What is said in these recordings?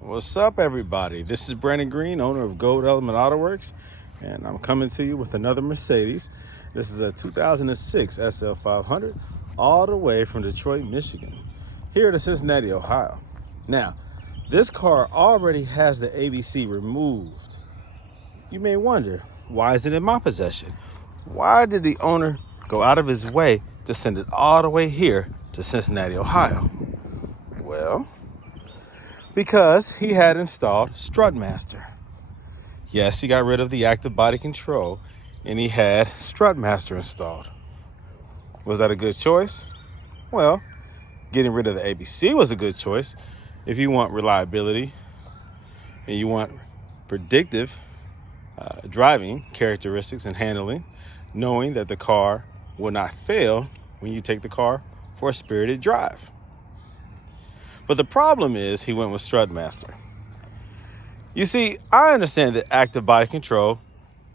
What's up, everybody? This is Brandon Green, owner of Goldelementautoworks, and I'm coming to you with another Mercedes. This is a 2006 SL500, all the way from Detroit, Michigan, here to Cincinnati, Ohio. Now, this car already has the ABC removed. You may wonder, why is it in my possession? Why did the owner go out of his way to send it all the way here to Cincinnati, Ohio? Well, because he had installed Strutmaster. Yes, he got rid of the active body control and he had Strutmaster installed. Was that a good choice? Well, getting rid of the ABC was a good choice if you want reliability and you want predictive driving characteristics and handling, knowing that the car will not fail when you take the car for a spirited drive. But the problem is he went with Strutmaster. You see, I understand that active body control,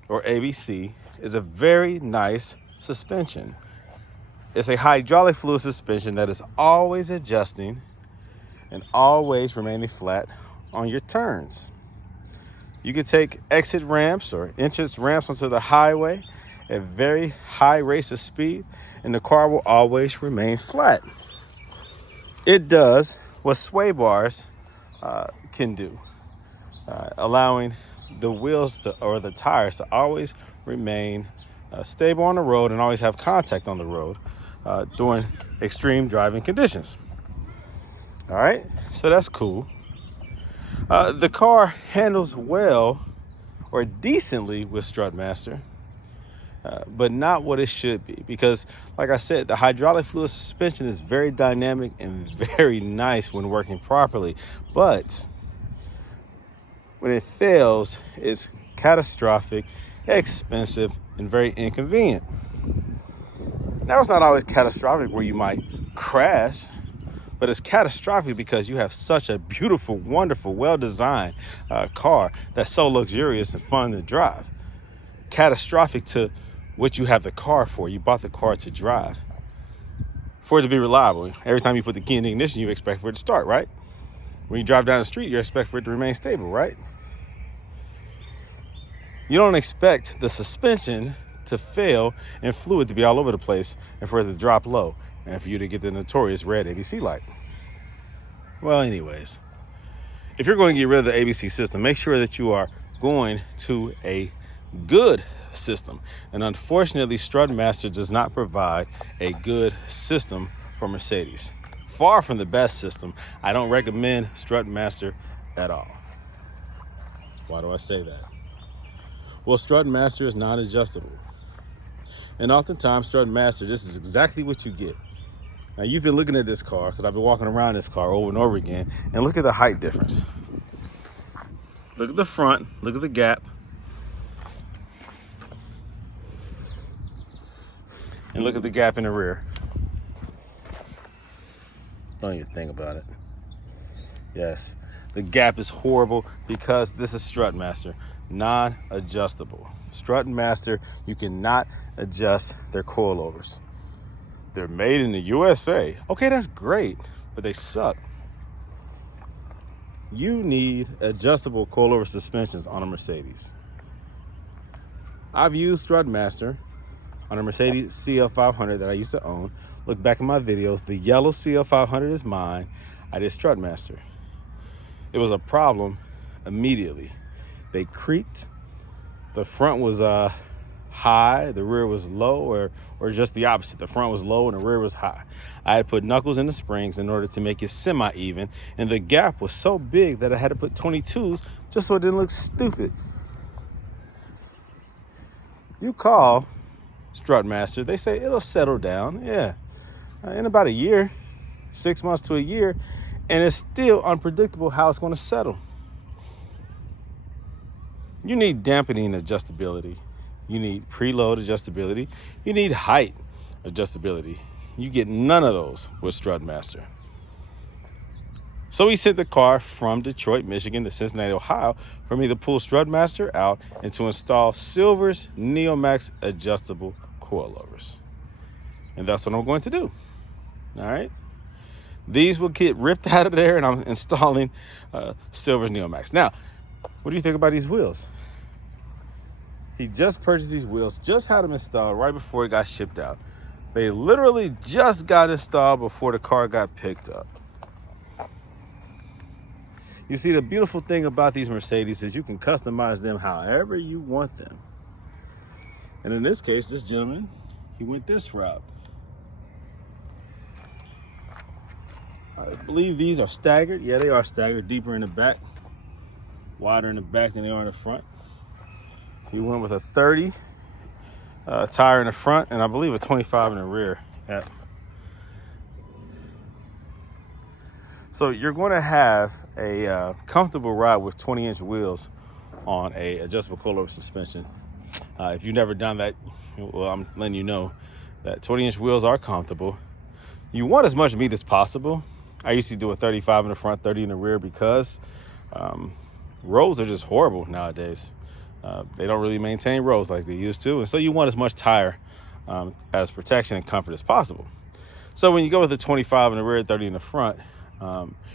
or ABC, is a very nice suspension. It's a hydraulic fluid suspension that is always adjusting and always remaining flat on your turns. You can take exit ramps or entrance ramps onto the highway at very high rates of speed, and the car will always remain flat. It does what sway bars can do, allowing the wheels or the tires to always remain stable on the road and always have contact on the road during extreme driving conditions. All right, so that's cool. The car handles well or decently with Strutmaster, but not what it should be, because like I said, the hydraulic fluid suspension is very dynamic and very nice when working properly, but when it fails, it's catastrophic, expensive, and very inconvenient. Now, it's not always catastrophic where you might crash, but it's catastrophic because you have such a beautiful, wonderful, well-designed car that's so luxurious and fun to drive. Catastrophic to what you have the car for. You bought the car to drive, for it to be reliable. Every time you put the key in the ignition, you expect for it to start, right? When you drive down the street, you expect for it to remain stable, right? You don't expect the suspension to fail and fluid to be all over the place and for it to drop low and for you to get the notorious red ABC light. Well, anyways, if you're going to get rid of the ABC system, make sure that you are going to a good system. And unfortunately, Strutmaster does not provide a good system for Mercedes. Far from the best system. I don't recommend Strutmaster at all. Why do I say that? Well, Strutmaster is non-adjustable. And oftentimes, Strutmaster, this is exactly what you get. Now, you've been looking at this car, because I've been walking around this car over and over again, and look at the height difference. Look at the front, look at the gap. And look at the gap in the rear. Don't even think about it. Yes, the gap is horrible because this is Strutmaster, non-adjustable. Strutmaster, you cannot adjust their coilovers. They're made in the USA. Okay, that's great, but they suck. You need adjustable coilover suspensions on a Mercedes. I've used Strutmaster on a Mercedes CL500 that I used to own. Look back in my videos. The yellow CL500 is mine. I did Strutmaster. It was a problem immediately. They creaked. The front was high, the rear was low, or just the opposite. The front was low and the rear was high. I had put knuckles in the springs in order to make it semi-even, and the gap was so big that I had to put 22s just so it didn't look stupid. You call Strutmaster, they say it'll settle down. Yeah, in about a year, 6 months to a year, and it's still unpredictable how it's going to settle. You need dampening adjustability. You need preload adjustability. You need height adjustability. You get none of those with Strutmaster. So he sent the car from Detroit, Michigan to Cincinnati, Ohio for me to pull Strutmaster out and to install Silver's Neomax adjustable coilovers. And that's what I'm going to do. All right. These will get ripped out of there, and I'm installing Silver's Neomax. Now, what do you think about these wheels? He just purchased these wheels, just had them installed right before it got shipped out. They literally just got installed before the car got picked up. You see, the beautiful thing about these Mercedes is you can customize them however you want them. And in this case, this gentleman, he went this route. I believe these are staggered. Yeah, they are staggered, deeper in the back, wider in the back than they are in the front. He went with a 30 tire in the front, and I believe a 25 in the rear. Yeah. So you're going to have a comfortable ride with 20-inch wheels on a adjustable coilover suspension. If you've never done that, well, I'm letting you know that 20-inch wheels are comfortable. You want as much meat as possible. I used to do a 35 in the front, 30 in the rear, because roads are just horrible nowadays. They don't really maintain roads like they used to, and so you want as much tire as protection and comfort as possible. So when you go with a 25 in the rear, 30 in the front,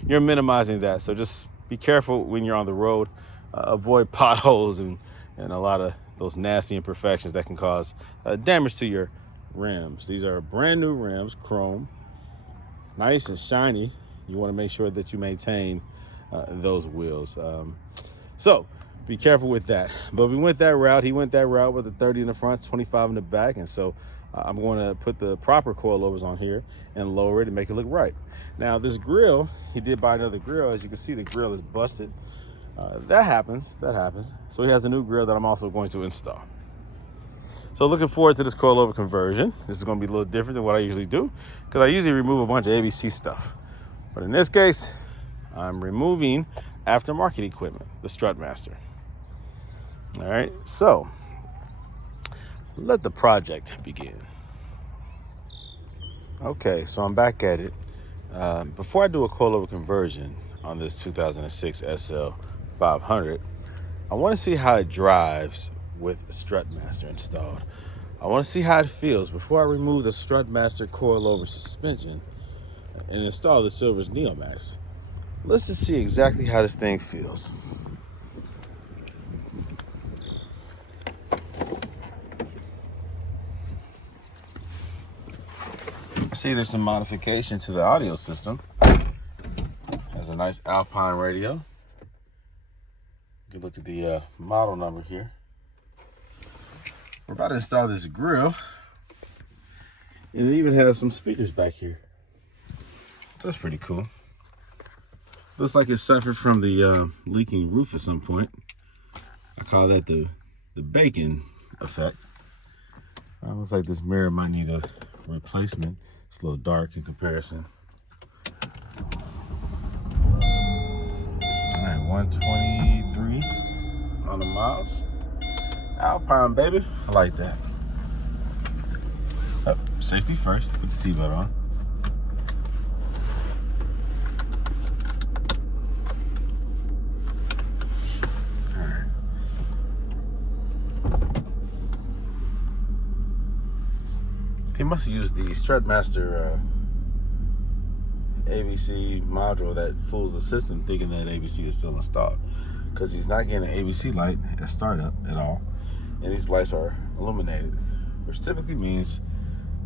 you're minimizing that. So just be careful when you're on the road. Avoid potholes and a lot of those nasty imperfections that can cause damage to your rims. These are brand new rims, chrome, nice and shiny. You want to make sure that you maintain those wheels. So be careful with that. But we went that route. He went that route with a 30 in the front, 25 in the back. And so I'm going to put the proper coilovers on here and lower it and make it look right. Now this grill, he did buy another grill. As you can see, the grill is busted. That happens. So he has a new grill that I'm also going to install. So looking forward to this coilover conversion. This is going to be a little different than what I usually do, because I usually remove a bunch of ABC stuff. But in this case, I'm removing aftermarket equipment, the Strutmaster. All right, so let the project begin. Okay, so I'm back at it. Before I do a coilover conversion on this 2006 SL500, I want to see how it drives with Strutmaster installed. I want to see how it feels before I remove the Strutmaster coilover suspension and install the Silver's Neomax. Let's just see exactly how this thing feels. I see there's some modification to the audio system. Has a nice Alpine radio. You can look at the model number here. We're about to install this grill, and it even has some speakers back here. So that's pretty cool. Looks like it suffered from the leaking roof at some point. I call that the bacon effect. Looks like this mirror might need a replacement. It's a little dark in comparison. All right, 123 on the miles. Alpine, baby. I like that. Oh, safety first. Put the seatbelt on. All right. He must have used the Strutmaster ABC module that fools the system, thinking that ABC is still installed, because he's not getting an ABC light at startup at all. And these lights are illuminated, which typically means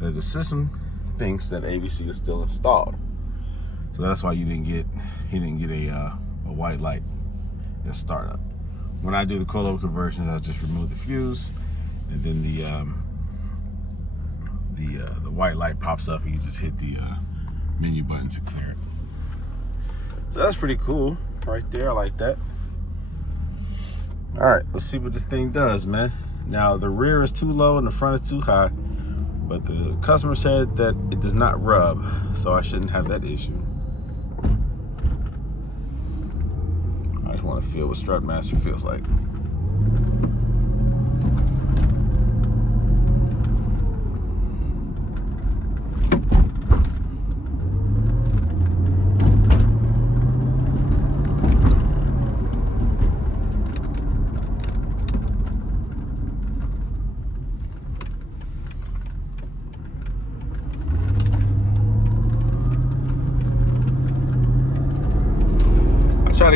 that the system thinks that ABC is still installed. So that's why he didn't get a white light at startup. When I do the coilover conversions, I just remove the fuse, and then the white light pops up, and you just hit the menu button to clear it. So that's pretty cool right there. I like that. All right, let's see what this thing does, man. Now, the rear is too low and the front is too high, but the customer said that it does not rub, so I shouldn't have that issue. I just want to feel what Strutmaster feels like.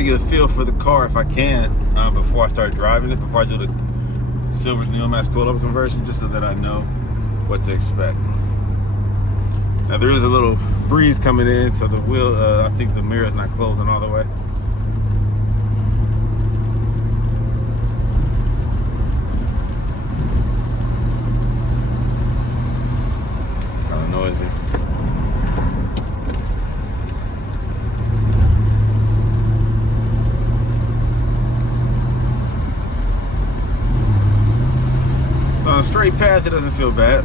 to get a feel for the car if I can before I start driving it, before I do the Silver's Neomax Coilover conversion, just so that I know what to expect. Now there is a little breeze coming in, so the wheel, I think the mirror is not closing all the way. Kind of noisy. So on a straight path, it doesn't feel bad.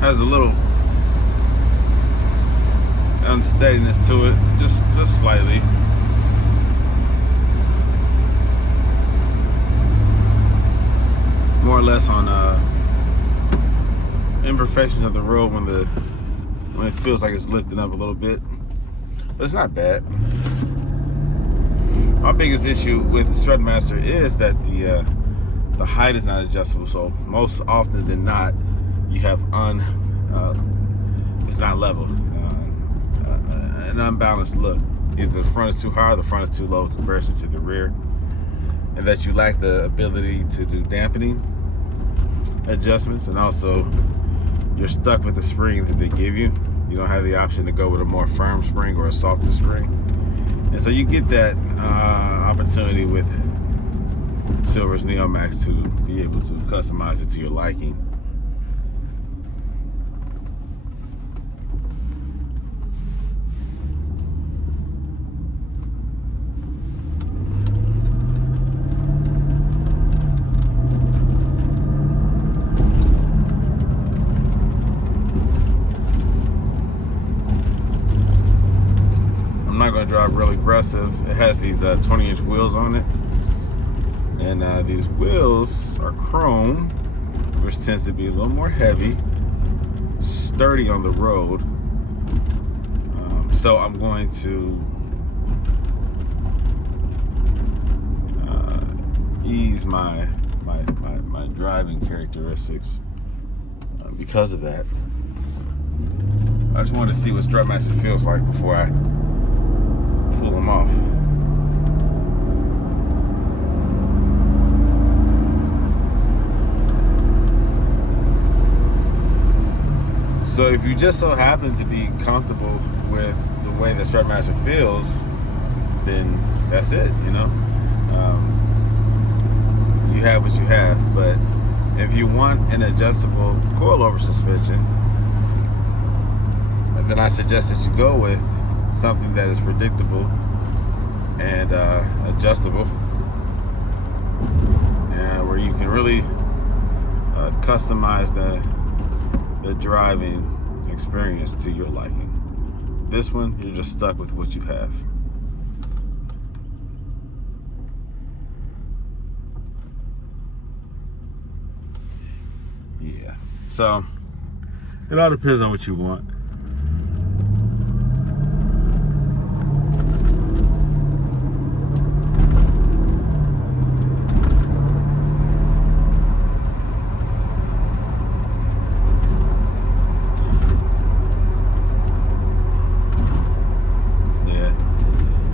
Has a little unsteadiness to it, just slightly. More or less on imperfections of the road when it feels like it's lifting up a little bit, but it's not bad. My biggest issue with the Strutmaster is that the height is not adjustable. So most often than not, you have it's not level, an unbalanced look. Either the front is too high or the front is too low in comparison to the rear, and that you lack the ability to do dampening adjustments, and also you're stuck with the spring that they give you. You don't have the option to go with a more firm spring or a softer spring, and so you get that opportunity with Silver's Neomax to be able to customize it to your liking. I'm not going to drive real aggressive. It has these 20-inch wheels on it, and these wheels are chrome, which tends to be a little more heavy, sturdy on the road. So I'm going to ease my driving characteristics because of that. I just wanted to see what Strutmaster feels like before I pull them off. So if you just so happen to be comfortable with the way the Strutmaster feels, then that's it, you know. You have what you have. But if you want an adjustable coilover suspension, then I suggest that you go with something that is predictable and adjustable, and where you can really customize the driving experience to your liking. This one, you're just stuck with what you have. Yeah, so it all depends on what you want.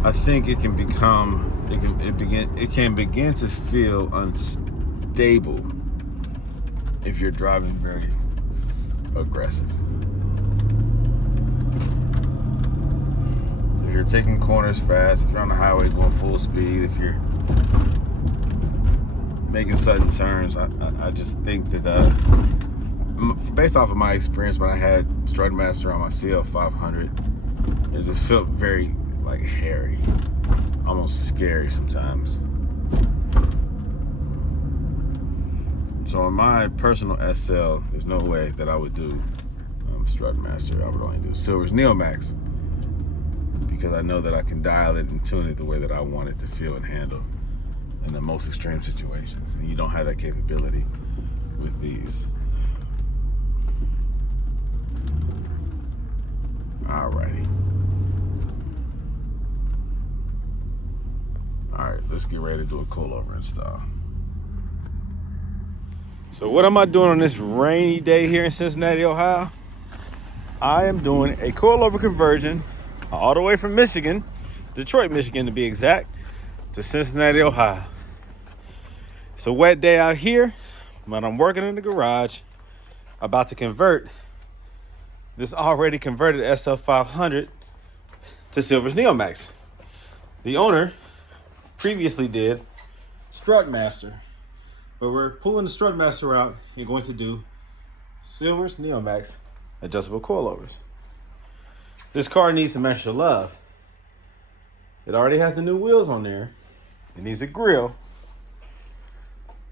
I think it can begin to feel unstable if you're driving very aggressive. If you're taking corners fast, if you're on the highway going full speed, if you're making sudden turns, I just think that based off of my experience when I had Strutmaster on my SL500, it just felt very like hairy, almost scary sometimes. So in my personal SL, there's no way that I would do Strutmaster. I would only do Silver's Neomax, because I know that I can dial it and tune it the way that I want it to feel and handle in the most extreme situations. And you don't have that capability with these. Alrighty. Alright, let's get ready to do a coilover install. So what am I doing on this rainy day here in Cincinnati, Ohio? I am doing a coilover conversion all the way from Michigan, Detroit, Michigan to be exact, to Cincinnati, Ohio. It's a wet day out here, but I'm working in the garage about to convert this already converted SL500 to Silver's Neomax. The owner previously did Strutmaster, but we're pulling the Strutmaster out and going to do Silver's Neomax adjustable coilovers. This car needs some extra love. It already has the new wheels on there. It needs a grill,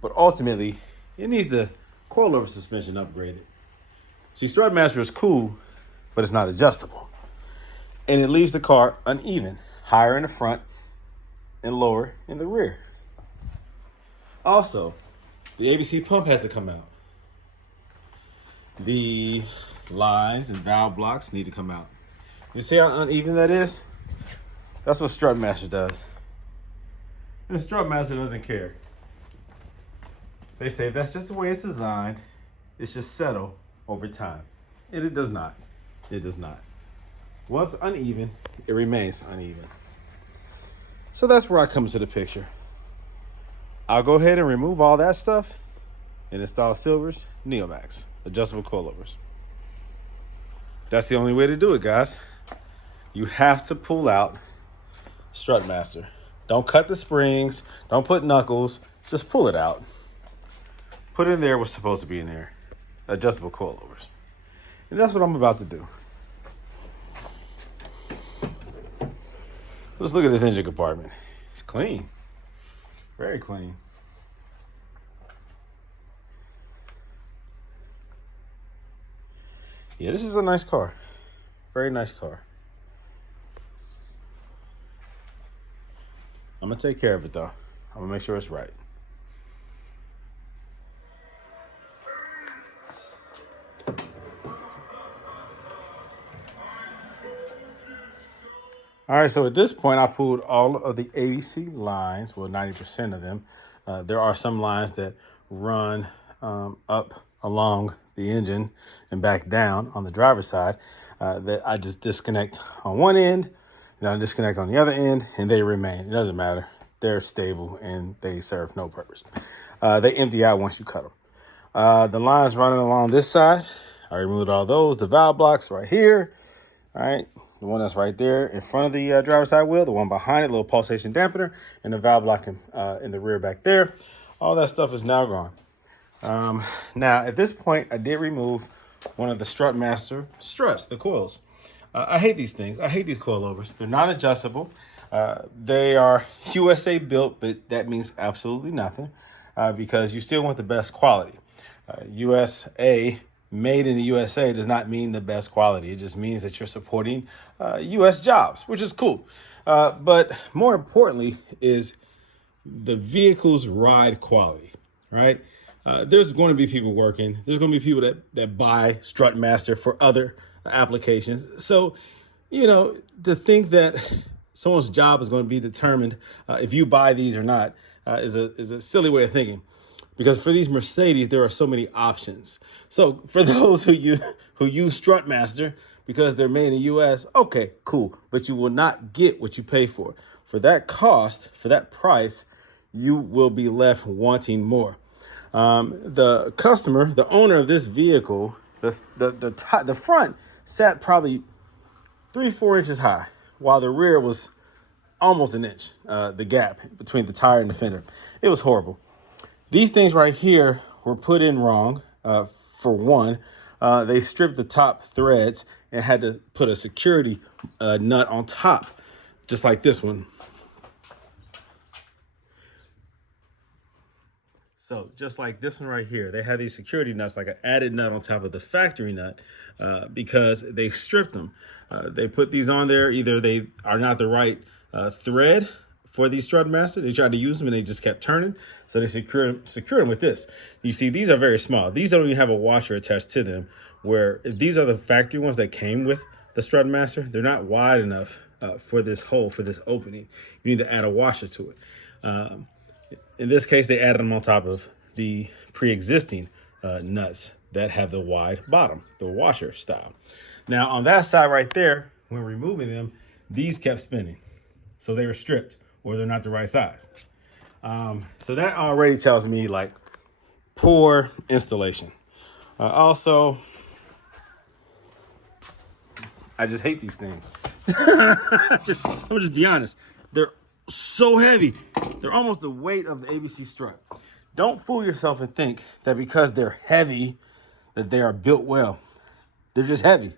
but ultimately it needs the coilover suspension upgraded. See, Strutmaster is cool, but it's not adjustable, and it leaves the car uneven, higher in the front and lower in the rear. Also, the ABC pump has to come out. The lines and valve blocks need to come out. You see how uneven that is? That's what Strutmaster does. And Strutmaster doesn't care. They say that's just the way it's designed. It's just settle over time. And it does not. It does not. Once uneven, it remains uneven. So that's where I come into the picture. I'll go ahead and remove all that stuff and install Silver's Neomax adjustable coilovers. That's the only way to do it, guys. You have to pull out Strutmaster. Don't cut the springs. Don't put knuckles. Just pull it out. Put in there what's supposed to be in there. Adjustable coilovers. And that's what I'm about to do. Let's look at this engine compartment. It's clean. Very clean. Yeah, this is a nice car. Very nice car. I'm gonna take care of it though. I'm gonna make sure it's right. All right, so at this point, I pulled all of the ABC lines, well, 90% of them. There are some lines that run up along the engine and back down on the driver's side that I just disconnect on one end, then I disconnect on the other end, and they remain. It doesn't matter. They're stable and they serve no purpose. They empty out once you cut them. The lines running along this side, I removed all those. The valve blocks right here, all right? The one that's right there in front of the driver's side wheel, the one behind it, little pulsation dampener, and the valve block in the rear back there. All that stuff is now gone. Now, at this point, I did remove one of the Strutmaster struts, the coils. I hate these things. I hate these coilovers. They're not adjustable. They are USA built, but that means absolutely nothing because you still want the best quality. USA made in the USA does not mean the best quality. It just means that you're supporting US jobs, which is cool. But more importantly is the vehicle's ride quality, right? There's going to be people working. There's going to be people that buy Strutmaster for other applications. So, you know, to think that someone's job is going to be determined if you buy these or not is a silly way of thinking. Because for these Mercedes, there are so many options. So for those who use Strutmaster because they're made in the US, okay, cool. But you will not get what you pay for. For that cost, for that price, you will be left wanting more. The customer, the owner of this vehicle, the front sat probably 3-4 inches high, while the rear was almost an inch, the gap between the tire and the fender. It was horrible. These things right here were put in wrong. For one, they stripped the top threads and had to put a security nut on top, just like this one. So just like this one right here, they had these security nuts, like an added nut on top of the factory nut because they stripped them. They put these on there. Either they are not the right thread for these Strutmaster. They tried to use them and they just kept turning. So they secured them with this. You see, these are very small. These don't even have a washer attached to them, where if these are the factory ones that came with the Strutmaster, they're not wide enough for this hole, for this opening. You need to add a washer to it. In this case, they added them on top of the pre-existing nuts that have the wide bottom, the washer style. Now on that side right there, when removing them, these kept spinning. So they were stripped or they're not the right size. So that already tells me like poor installation. Also, I just hate these things. I'm just be honest. They're so heavy. They're almost the weight of the ABC strut. Don't fool yourself and think that because they're heavy, that they are built well. They're just heavy.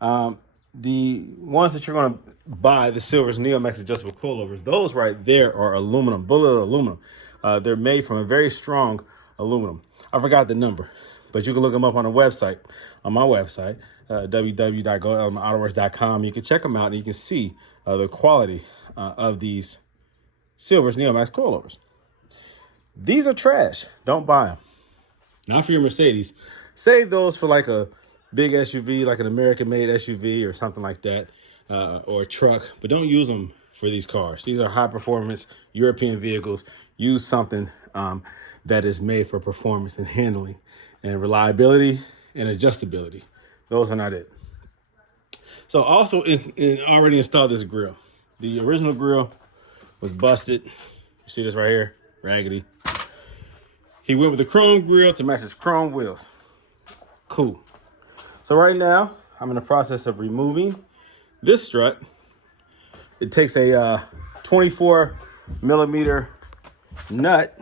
The ones that you're going to buy, the Silver's Neomax adjustable coilovers, those right there are aluminum, bullet aluminum. They're made from a very strong aluminum. I forgot the number, but you can look them up on a website, on my website, www.goldelementautoworks.com. You can check them out and you can see the quality of these Silver's Neomax coilovers. These are trash. Don't buy them. Not for your Mercedes. Save those for like a big SUV, like an American-made SUV or something like that, or a truck. But don't use them for these cars. These are high-performance European vehicles. Use something that is made for performance and handling and reliability and adjustability. Those are not it. So also, it's already installed this grill. The original grill was busted. You see this right here? Raggedy. He went with the chrome grill to match his chrome wheels. Cool. So right now, I'm in the process of removing this strut. It takes a 24 millimeter nut.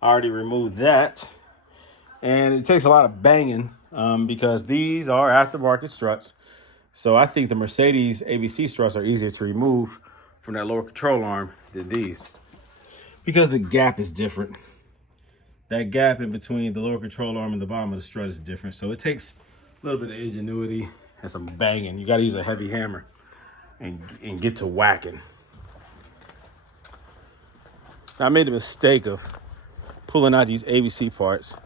I already removed that. And it takes a lot of banging because these are aftermarket struts. So I think the Mercedes ABC struts are easier to remove from that lower control arm than these, because the gap is different. That gap in between the lower control arm and the bottom of the strut is different. So it takes a little bit of ingenuity and some banging. You got to use a heavy hammer and get to whacking. I made the mistake of pulling out these ABC parts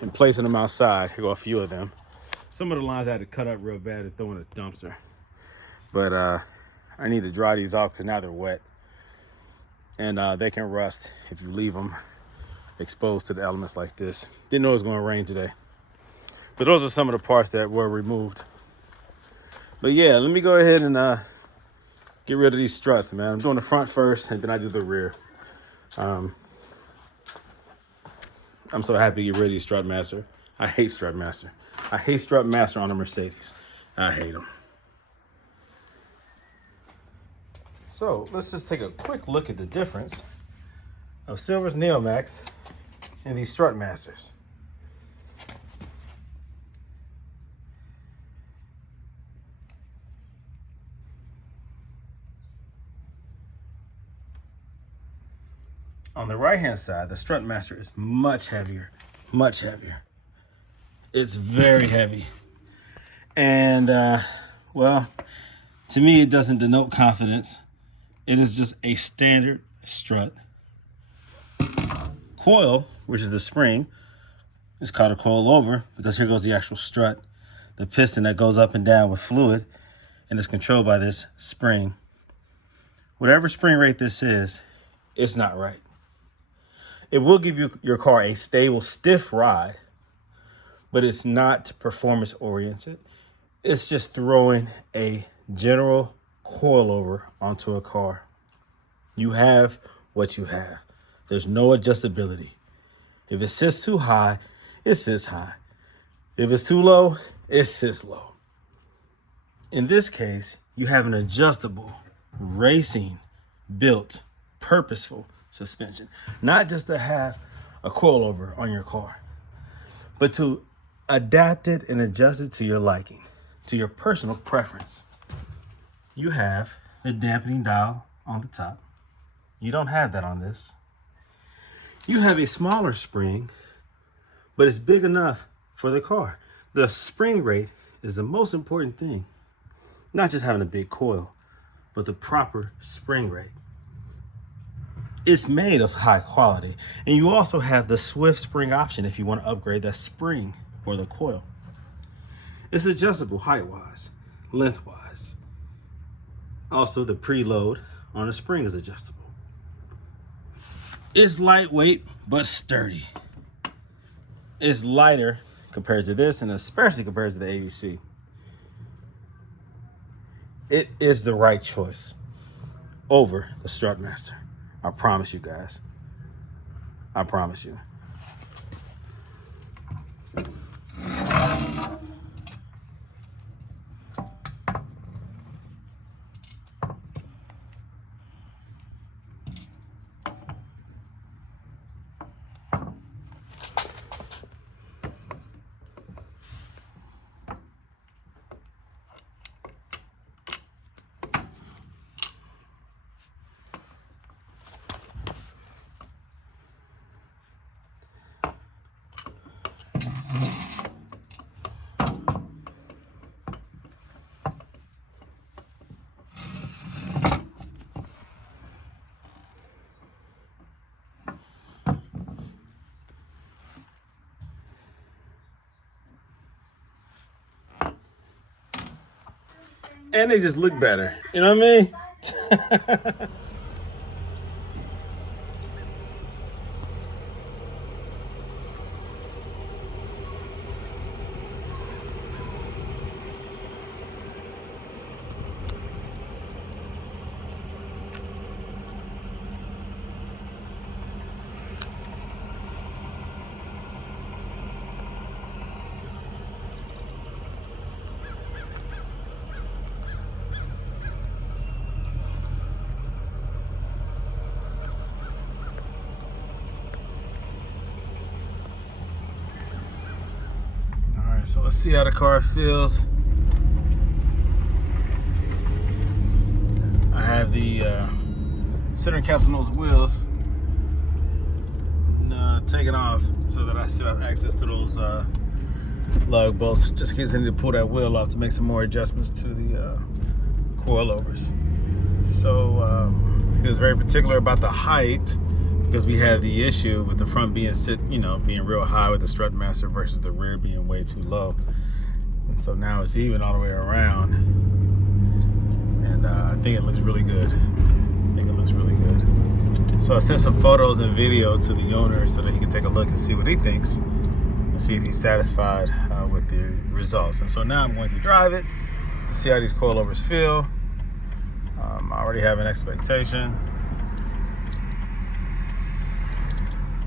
and placing them outside. Here go a few of them. Some of the lines I had to cut up real bad and throw in a dumpster. But I need to dry these off because now they're wet. And they can rust if you leave them exposed to the elements like this. Didn't know it was going to rain today. But those are some of the parts that were removed. But yeah, let me go ahead and get rid of these struts, man. I'm doing the front first and then I do the rear. I'm so happy to get rid of these Strutmaster. I hate Strutmaster. I hate Strutmaster on a Mercedes. I hate them. So let's just take a quick look at the difference of Silver's Neomax and these Strutmasters. On the right-hand side, the Strutmaster is much heavier, much heavier. It's very heavy. And, well, to me, it doesn't denote confidence. It is just a standard strut. Coil, which is the spring, is called a coilover because here goes the actual strut, the piston that goes up and down with fluid, and is controlled by this spring. Whatever spring rate this is, it's not right. It will give you your car a stable, stiff ride, but it's not performance oriented. It's just throwing a general coilover onto a car. You have what you have. There's no adjustability. If it sits too high, it sits high. If it's too low, it sits low. In this case, you have an adjustable, racing, built, purposeful suspension. Not just to have a coilover on your car, but to adapt it and adjust it to your liking, to your personal preference. You have the dampening dial on the top. You don't have that on this. You have a smaller spring, but it's big enough for the car. The spring rate is the most important thing. Not just having a big coil, but the proper spring rate. It's made of high quality. And you also have the swift spring option if you want to upgrade that spring or the coil. It's adjustable height-wise, length-wise. Also, the preload on the spring is adjustable. It's lightweight, but sturdy. It's lighter compared to this, and especially compared to the ADC. It is the right choice over the Strutmaster. I promise you guys. I promise you. And they just look better. You know what I mean? So let's see how the car feels. I have the center caps on those wheels taken off so that I still have access to those lug bolts, just in case I need to pull that wheel off to make some more adjustments to the coilovers. So he was very particular about the height, because we had the issue with the front being being real high with the Strutmaster versus the rear being way too low. And so now it's even all the way around, and I think it looks really good. So I sent some photos and video to the owner so that he can take a look and see what he thinks and see if he's satisfied with the results. And so now I'm going to drive it to see how these coilovers feel. I already have an expectation.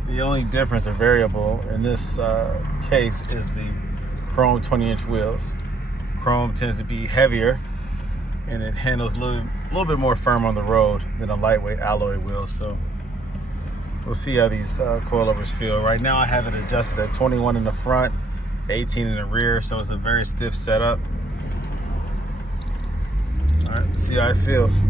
The only difference or variable in this case is the chrome 20-inch wheels. Chrome tends to be heavier, and it handles a little bit more firm on the road than a lightweight alloy wheel. So we'll see how these coilovers feel. Right now I have it adjusted at 21 in the front, 18 in the rear, so it's a very stiff setup. All right, let's see how it feels.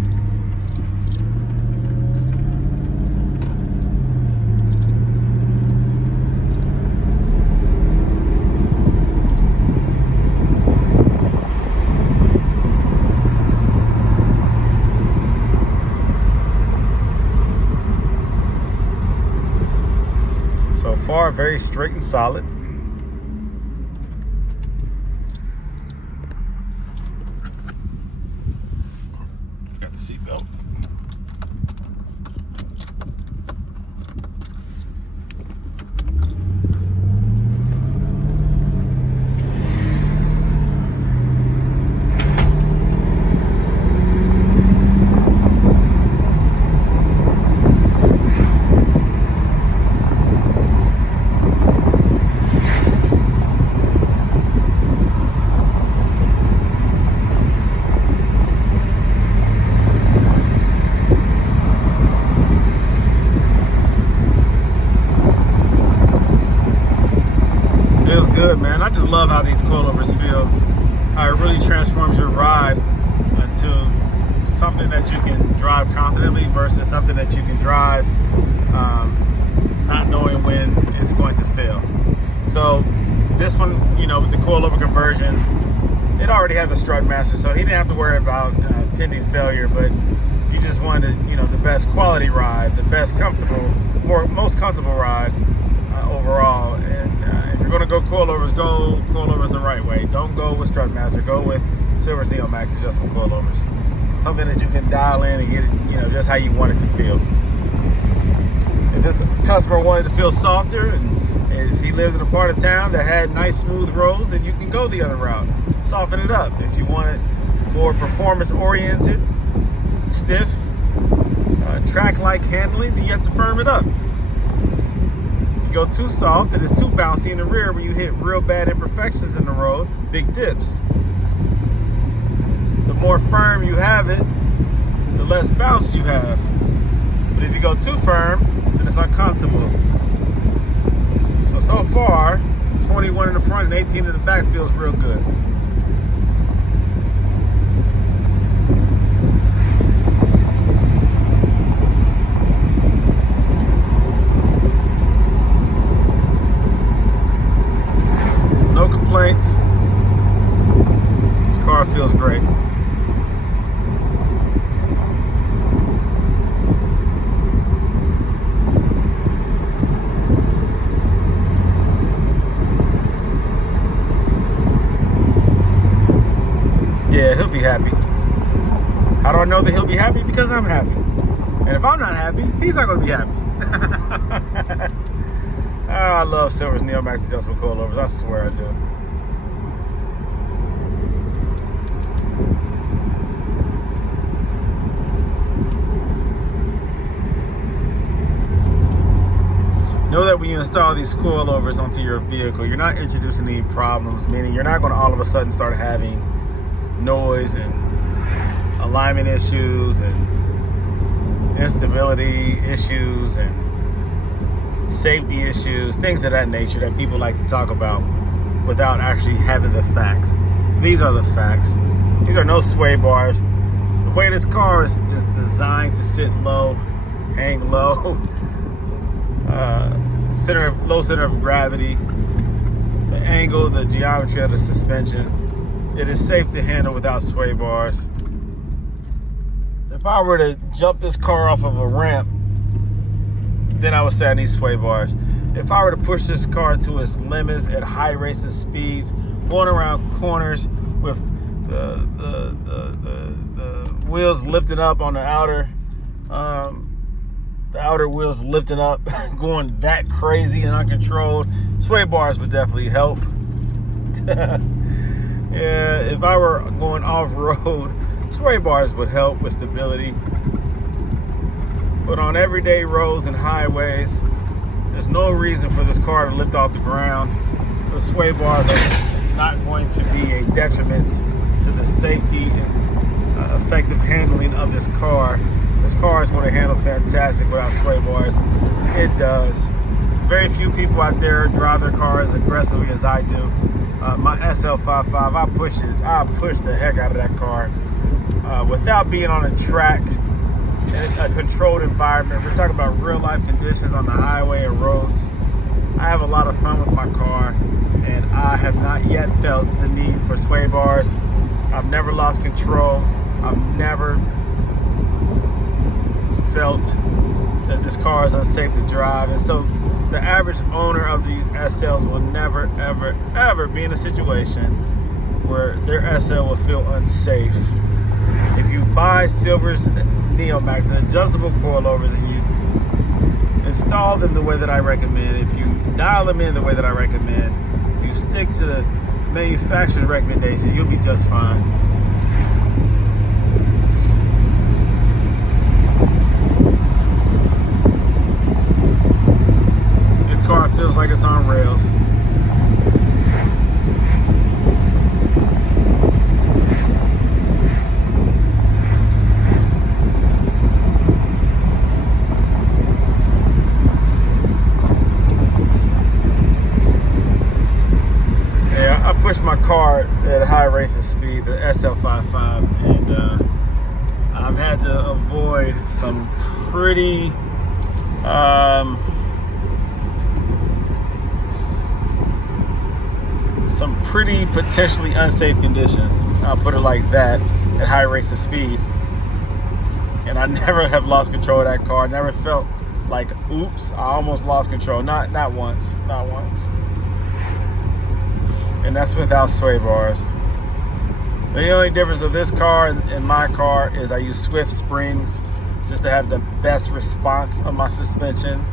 So far, very straight and solid. Got the seatbelt. Good, man. I just love how these coilovers feel. How it really transforms your ride into something that you can drive confidently versus something that you can drive not knowing when it's going to fail. So this one, with the coilover conversion, it already had the Strutmaster, so he didn't have to worry about pending failure, but he just wanted, the best quality ride, the most comfortable ride overall. And if you're going to go coilovers the right way. Don't go with Strutmaster. Go with Silver's Neomax adjustable coilovers. Something that you can dial in and get it, just how you want it to feel. If this customer wanted to feel softer, and if he lives in a part of town that had nice smooth roads, then you can go the other route. Soften it up. If you want it more performance oriented, stiff, track-like handling, then you have to firm it up. You go too soft, and it's too bouncy in the rear where you hit real bad imperfections in the road, big dips. The more firm you have it, the less bounce you have. But if you go too firm, then it's uncomfortable. So far, 21 in the front and 18 in the back feels real good. So no complaints. This car feels great. Yeah, he'll be happy. How do I know that he'll be happy? Because I'm happy. And if I'm not happy, he's not going to be happy. I love Silver's Neomax adjustable coilovers. I swear I do. Know that when you install these coilovers onto your vehicle, you're not introducing any problems, meaning you're not going to all of a sudden start having noise and alignment issues and instability issues and safety issues, things of that nature that people like to talk about without actually having the facts. These are the facts. These are no sway bars. The way this car is designed to sit low, hang low, low center of gravity, the angle, the geometry of the suspension, it is safe to handle without sway bars. If I were to jump this car off of a ramp, then I would say I need sway bars. If I were to push this car to its limits at high racing speeds, going around corners with the wheels lifting up on the outer wheels lifting up, going that crazy and uncontrolled, sway bars would definitely help. Yeah, if I were going off-road, sway bars would help with stability. But on everyday roads and highways, there's no reason for this car to lift off the ground. So sway bars are not going to be a detriment to the safety and effective handling of this car. This car is going to handle fantastic without sway bars. It does. Very few people out there drive their car as aggressively as I do. My SL500, I push the heck out of that car without being on a track, a controlled environment. We're talking about real life conditions on the highway and roads. I have a lot of fun with my car, and I have not yet felt the need for sway bars. I've never lost control. I've never felt that this car is unsafe to drive, and so the average owner of these SLs will never, ever, ever be in a situation where their SL will feel unsafe. If you buy Silver's Neomax and adjustable coilovers and you install them the way that I recommend, if you dial them in the way that I recommend, if you stick to the manufacturer's recommendation, you'll be just fine. Car feels like it's on rails. Yeah, I pushed my car at a high racing speed, the SL500, and I've had to avoid some pretty potentially unsafe conditions. I'll put it like that, at high rates of speed. And I never have lost control of that car. Never felt like, oops, I almost lost control. Not once. And that's without sway bars. The only difference of this car and my car is I use Swift springs just to have the best response of my suspension.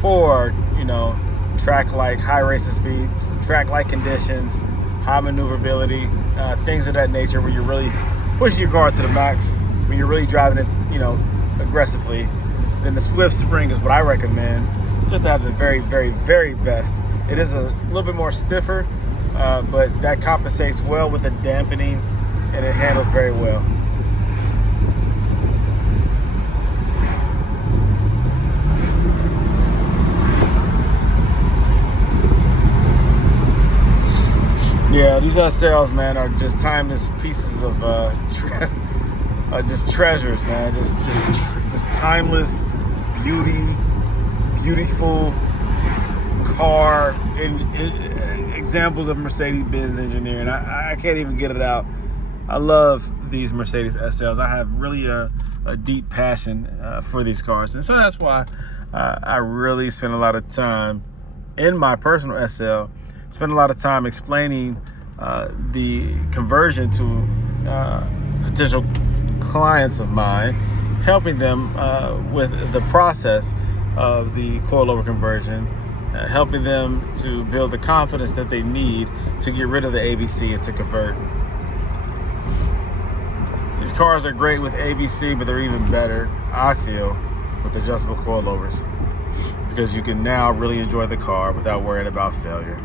for, you know, track-like, high racing speed, track-like conditions, high maneuverability, things of that nature where you're really pushing your car to the max, when you're really driving it, you know, aggressively. Then the Swift Spring is what I recommend, just to have the very, very, very best. It is a little bit more stiffer, but that compensates well with the dampening, and it handles very well. Yeah, these SLs, man, are just timeless pieces of just treasures, man. Just timeless beauty, beautiful car, and examples of Mercedes-Benz engineering. I can't even get it out. I love these Mercedes SLs. I have really a deep passion for these cars, and so that's why I really spend a lot of time in my personal SL. Spend a lot of time explaining the conversion to potential clients of mine, helping them with the process of the coilover conversion, helping them to build the confidence that they need to get rid of the ABC and to convert. These cars are great with ABC, but they're even better, I feel, with adjustable coilovers, because you can now really enjoy the car without worrying about failure.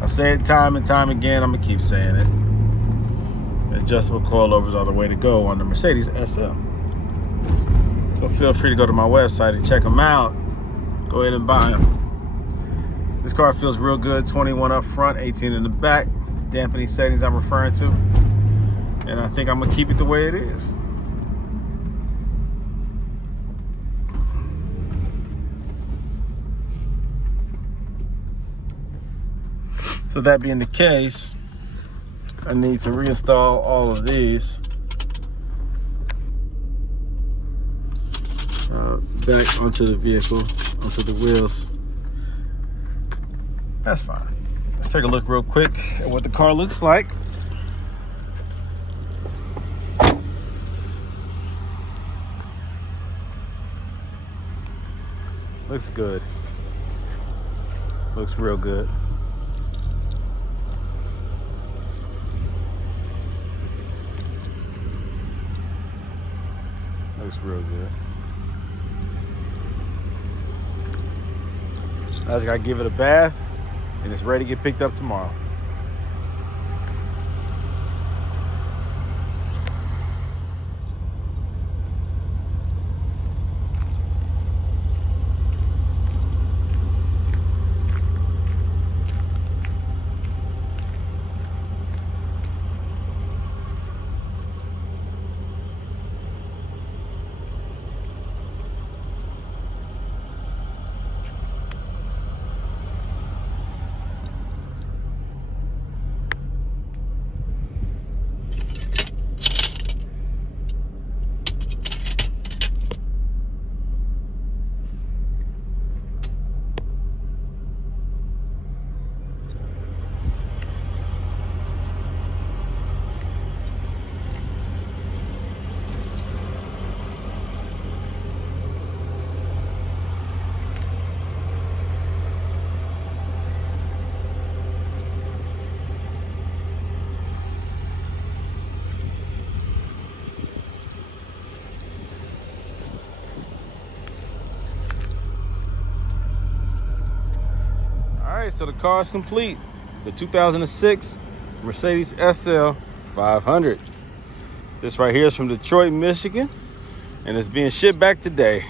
I say it time and time again, I'm gonna keep saying it. Adjustable coilovers are the way to go on the Mercedes SL. So feel free to go to my website and check them out. Go ahead and buy them. This car feels real good, 21 up front, 18 in the back. Dampening settings I'm referring to. And I think I'm gonna keep it the way it is. So that being the case, I need to reinstall all of these back onto the vehicle, onto the wheels. That's fine. Let's take a look real quick at what the car looks like. Looks good. Looks real good. Looks real good. I just gotta give it a bath, and it's ready to get picked up tomorrow. So the car is complete. The 2006 Mercedes SL500. This right here is from Detroit, Michigan, and it's being shipped back today.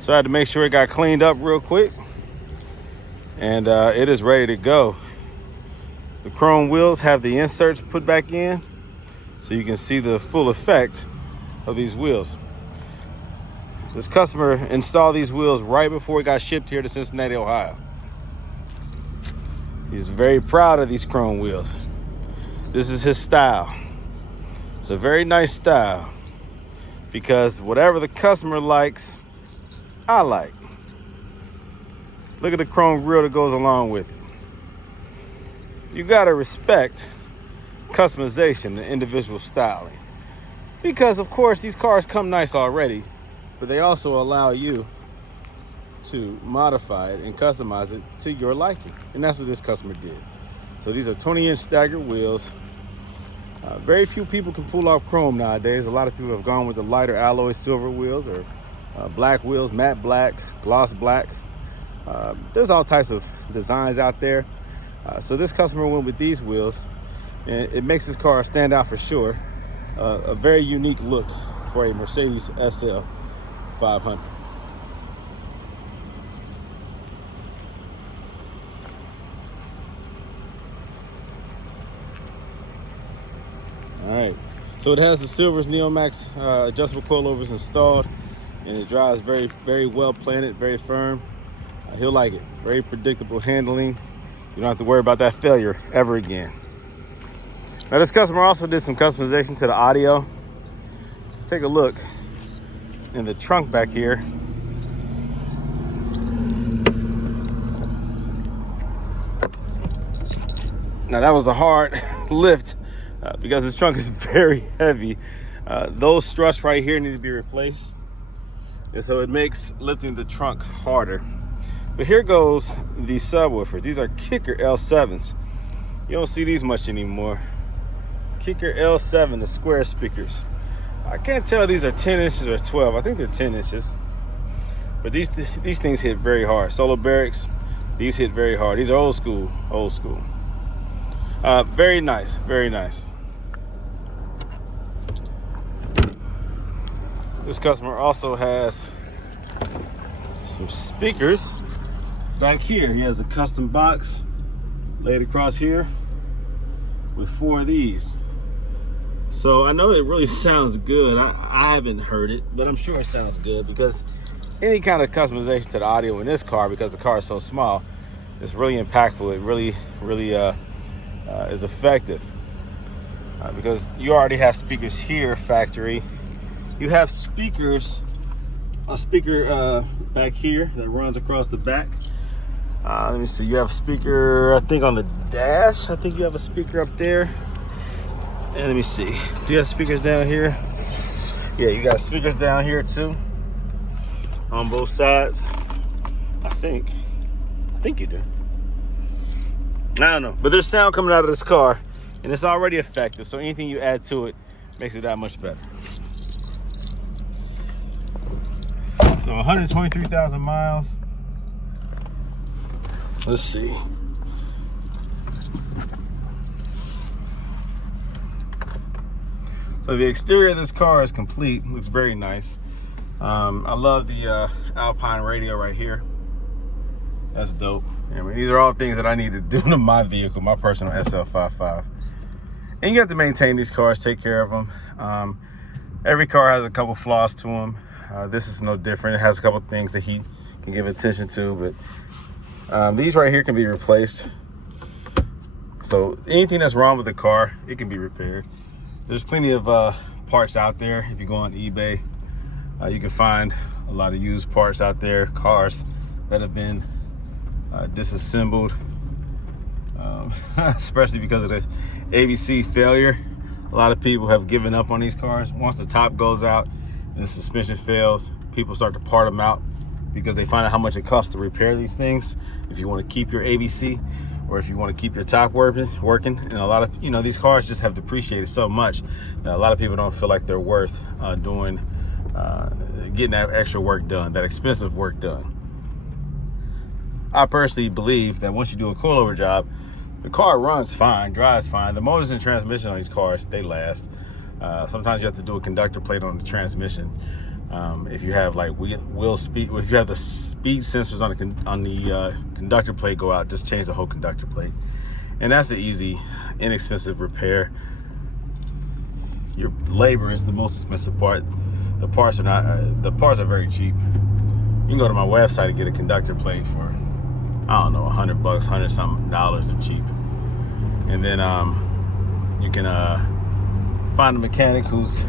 So I had to make sure it got cleaned up real quick, and it is ready to go. The chrome wheels have the inserts put back in, so you can see the full effect of these wheels. This customer installed these wheels right before it got shipped here to Cincinnati, Ohio. He's very proud of these chrome wheels. This is his style. It's a very nice style, because whatever the customer likes, I like. Look at the chrome grille that goes along with it. You gotta respect customization and individual styling, because of course these cars come nice already, but they also allow you to modify it and customize it to your liking. And that's what this customer did. So these are 20-inch staggered wheels. Very few people can pull off chrome nowadays. A lot of people have gone with the lighter alloy silver wheels or black wheels, matte black, gloss black. There's all types of designs out there. So this customer went with these wheels, and it makes this car stand out for sure. A very unique look for a Mercedes SL500. All right, so it has the Silver's Neomax adjustable coilovers installed, and it drives very, very well planted, very firm. He'll like it. Very predictable handling. You don't have to worry about that failure ever again. Now this customer also did some customization to the audio. Let's take a look in the trunk back here. Now that was a hard lift because this trunk is very heavy. Those struts right here need to be replaced. And so it makes lifting the trunk harder. But here goes the subwoofers. These are Kicker L7s. You don't see these much anymore. Kicker L7, the square speakers. I can't tell these are 10 inches or 12. I think they're 10 inches. But these things hit very hard. Solo barracks, these hit very hard. These are old school, old school. Very nice, very nice. This customer also has some speakers back here. He has a custom box laid across here with 4 of these. So I know it really sounds good. I haven't heard it, but I'm sure it sounds good because any kind of customization to the audio in this car, because the car is so small, is really impactful. It really is effective because you already have speakers here factory. You have speakers, a speaker back here that runs across the back. Let me see, you have a speaker, I think on the dash. I think you have a speaker up there. And let me see, do you have speakers down here? Yeah, you got speakers down here too, on both sides. I think you do. I don't know, but there's sound coming out of this car, and it's already effective, so anything you add to it makes it that much better. So 123,000 miles. Let's see. So the exterior of this car is complete. Looks very nice. I love the Alpine radio right here. That's dope. I mean, these are all things that I need to do to my vehicle, my personal SL500. And you have to maintain these cars, take care of them. Every car has a couple flaws to them. This is no different. It has a couple things that he can give attention to, but these right here can be replaced. So anything that's wrong with the car, it can be repaired. There's plenty of parts out there. If you go on eBay, you can find a lot of used parts out there, cars that have been disassembled, especially because of the ABC failure. A lot of people have given up on these cars. Once the top goes out and the suspension fails, people start to part them out because they find out how much it costs to repair these things. If you want to keep your ABC, or if you want to keep your top working, and a lot of, these cars just have depreciated so much that a lot of people don't feel like they're worth getting that extra work done, that expensive work done. I personally believe that once you do a coilover job, the car runs fine, drives fine. The motors and transmission on these cars, they last. Sometimes you have to do a conductor plate on the transmission. If you have like wheel speed, if you have the speed sensors on the conductor plate go out, just change the whole conductor plate, and that's an easy, inexpensive repair. Your labor is the most expensive part. The parts are not. The parts are very cheap. You can go to my website and get a conductor plate for, I don't know, $100, $100 something dollars. They're cheap, and then you can find a mechanic who's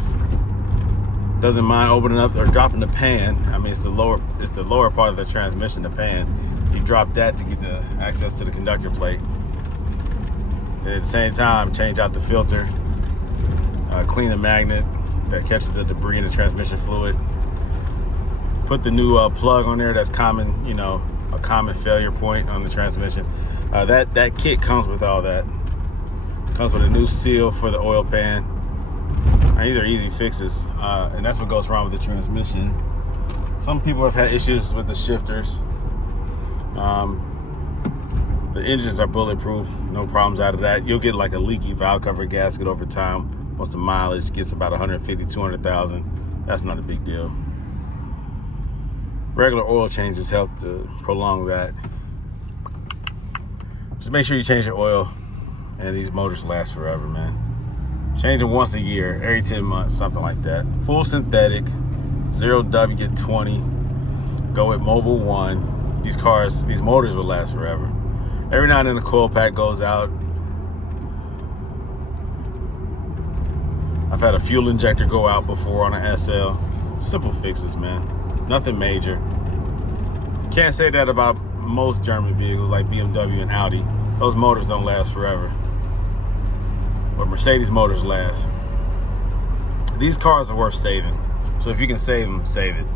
doesn't mind opening up or dropping the pan. I mean, it's the lower part of the transmission, the pan. You drop that to get the access to the conductor plate. And at the same time, change out the filter, clean the magnet that catches the debris in the transmission fluid. put the new plug on there. That's common, you know, a common failure point on the transmission. That kit comes with all that. Comes with a new seal for the oil pan. These are easy fixes, and that's what goes wrong with the transmission. Some people have had issues with the shifters. The engines are bulletproof, no problems out of that. You'll get like a leaky valve cover gasket over time. Once the mileage gets about 150, 200,000, that's not a big deal. Regular oil changes help to prolong that. Just make sure you change your oil, and these motors last forever, man. Change them once a year, every 10 months, something like that. Full synthetic, 0W, get 20. Go with Mobile 1. These motors will last forever. Every now and then the coil pack goes out. I've had a fuel injector go out before on an SL. Simple fixes, man. Nothing major. Can't say that about most German vehicles like BMW and Audi. Those motors don't last forever. But Mercedes motors last. These cars are worth saving. So if you can save them, save it.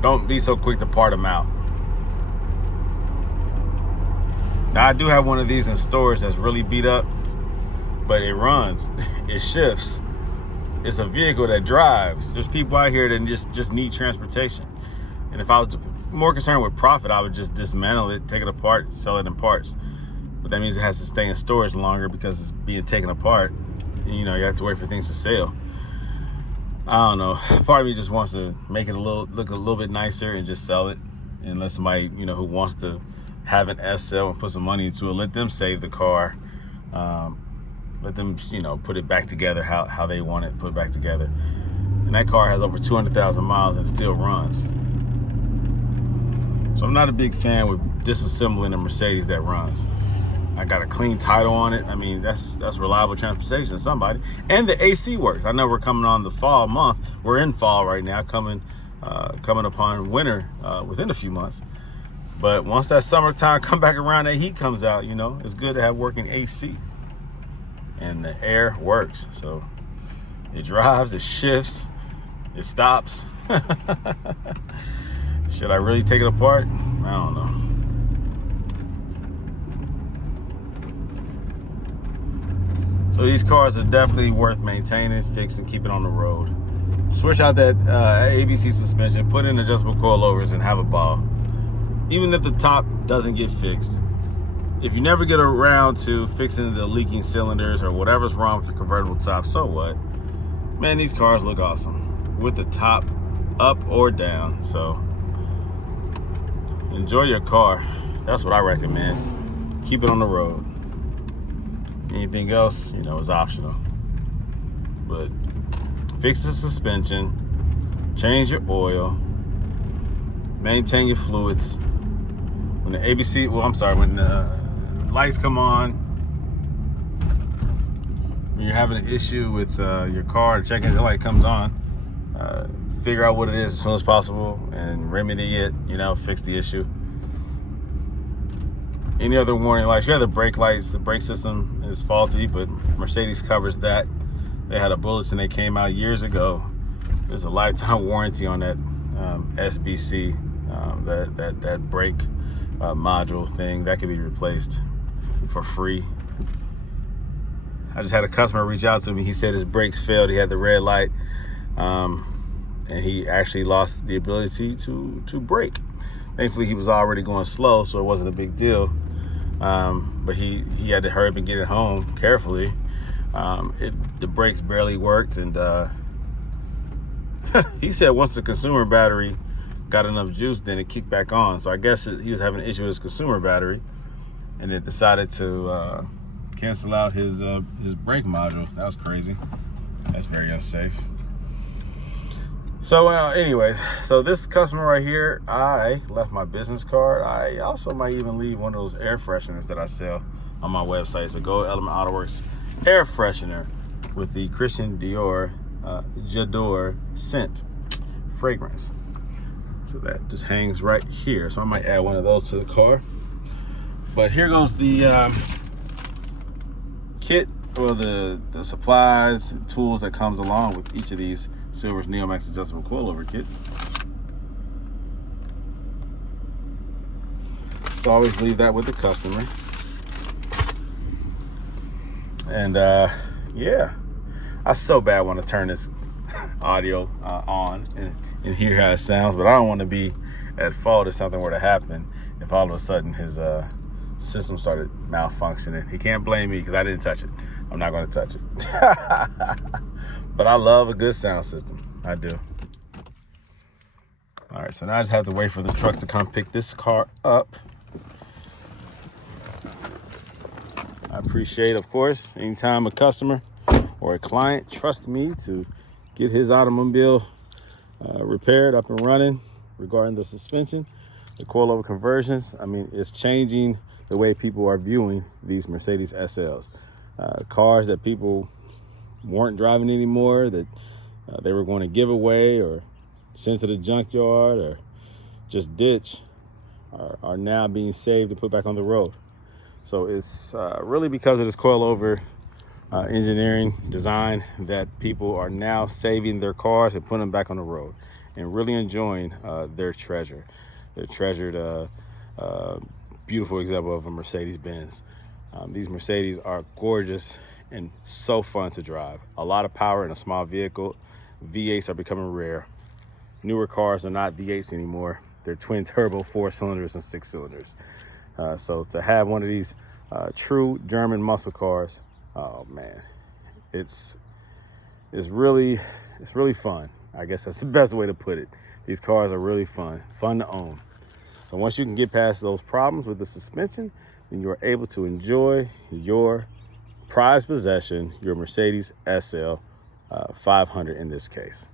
Don't be so quick to part them out. Now, I do have one of these in storage that's really beat up, but it runs, it shifts. It's a vehicle that drives. There's people out here that just need transportation. And if I was more concerned with profit, I would just dismantle it, take it apart, sell it in parts. But that means it has to stay in storage longer because it's being taken apart. And, you know, you have to wait for things to sell. I don't know. Part of me just wants to make it look a little bit nicer and just sell it. And let somebody, you know, who wants to have an SL and put some money into it, let them save the car. Let them, you know, put it back together how they want it, put it back together. And that car has over 200,000 miles and it still runs. So I'm not a big fan with disassembling a Mercedes that runs. I got a clean title on it. I mean, that's reliable transportation to somebody. And the AC works. I know we're coming on the fall month. We're in fall right now, coming upon winter within a few months. But once that summertime come back around, that heat comes out, you know, it's good to have working AC. And the air works. So it drives, it shifts, it stops. Should I really take it apart? I don't know. So these cars are definitely worth maintaining, fixing, keeping on the road. Switch out that ABC suspension, put in adjustable coilovers, and have a ball. Even if the top doesn't get fixed, if you never get around to fixing the leaking cylinders or whatever's wrong with the convertible top, so what? Man, these cars look awesome with the top up or down. So enjoy your car. That's what I recommend. Keep it on the road. Anything else, you know, is optional. But fix the suspension, change your oil, maintain your fluids. When the when the lights come on, when you're having an issue with your car, checking the light comes on, figure out what it is as soon as possible and remedy it, you know, fix the issue. Any other warning lights, you have the brake lights, the brake system is faulty, but Mercedes covers that. They had a bulletin that came out years ago. There's a lifetime warranty on that SBC, that brake module thing that can be replaced for free. I just had a customer reach out to me. He said his brakes failed. He had the red light, and he actually lost the ability to brake. Thankfully, he was already going slow, so it wasn't a big deal. But he had to hurry up and get it home carefully. The brakes barely worked, and he said once the consumer battery got enough juice, then it kicked back on. So I guess he was having an issue with his consumer battery, and it decided to cancel out his brake module. That was crazy. That's very unsafe. So anyways, so this customer right here, I left my business card. I also might even leave one of those air fresheners that I sell on my website. It's a Goldelementautoworks air freshener with the Christian Dior J'adore scent fragrance. So that just hangs right here. So I might add one of those to the car. But here goes the kit, or the supplies and tools that comes along with each of these Silver's Neomax adjustable coilover kits. must always leave that with the customer. And yeah, I so bad want to turn this audio on and hear how it sounds, but I don't want to be at fault if something were to happen. If all of a sudden his system started malfunctioning, he can't blame me because I didn't touch it. I'm not going to touch it. But I love a good sound system. I do. All right, so now I just have to wait for the truck to come pick this car up. I appreciate, of course, anytime a customer or a client trusts me to get his automobile repaired, up and running, regarding the suspension, the coilover conversions. I mean, it's changing the way people are viewing these Mercedes SLs. Cars that people weren't driving anymore, that they were going to give away or send to the junkyard or just ditch, are now being saved to put back on the road. So it's really because of this coilover engineering design that people are now saving their cars and putting them back on the road and really enjoying their treasured beautiful example of a Mercedes-Benz. These Mercedes are gorgeous and so fun to drive. A lot of power in a small vehicle. V8s are becoming rare. Newer cars are not V8s anymore. They're twin turbo 4 cylinders and 6 cylinders. So to have one of these true German muscle cars, oh man, it's really fun. I guess that's the best way to put it. These cars are really fun to own. So once you can get past those problems with the suspension, then you are able to enjoy your prized possession, your Mercedes SL 500 in this case.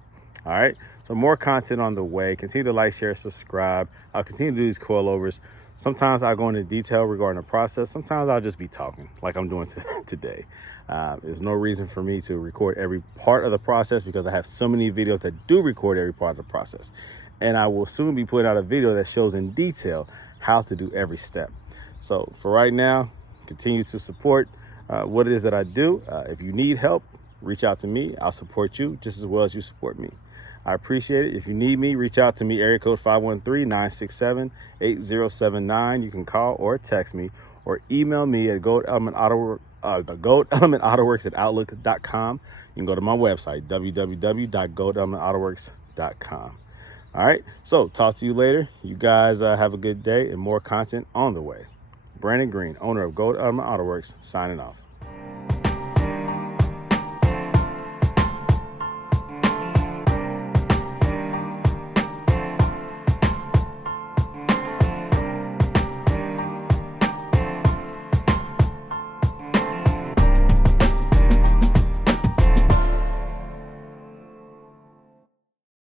All right, so more content on the way. Continue to like, share, subscribe. I'll continue to do these coilovers. Sometimes I'll go into detail regarding the process. Sometimes I'll just be talking like I'm doing today. There's no reason for me to record every part of the process because I have so many videos that do record every part of the process. And I will soon be putting out a video that shows in detail how to do every step. So for right now, continue to support what it is that I do. If you need help, reach out to me. I'll support you just as well as you support me. I appreciate it. If you need me, reach out to me, area code 513-967-8079. You can call or text me or email me at goldelementautoworks@outlook.com. You can go to my website, www.goldelementautoworks.com. All right, so talk to you later. You guys have a good day and more content on the way. Brandon Green, owner of Gold Element Autoworks, signing off.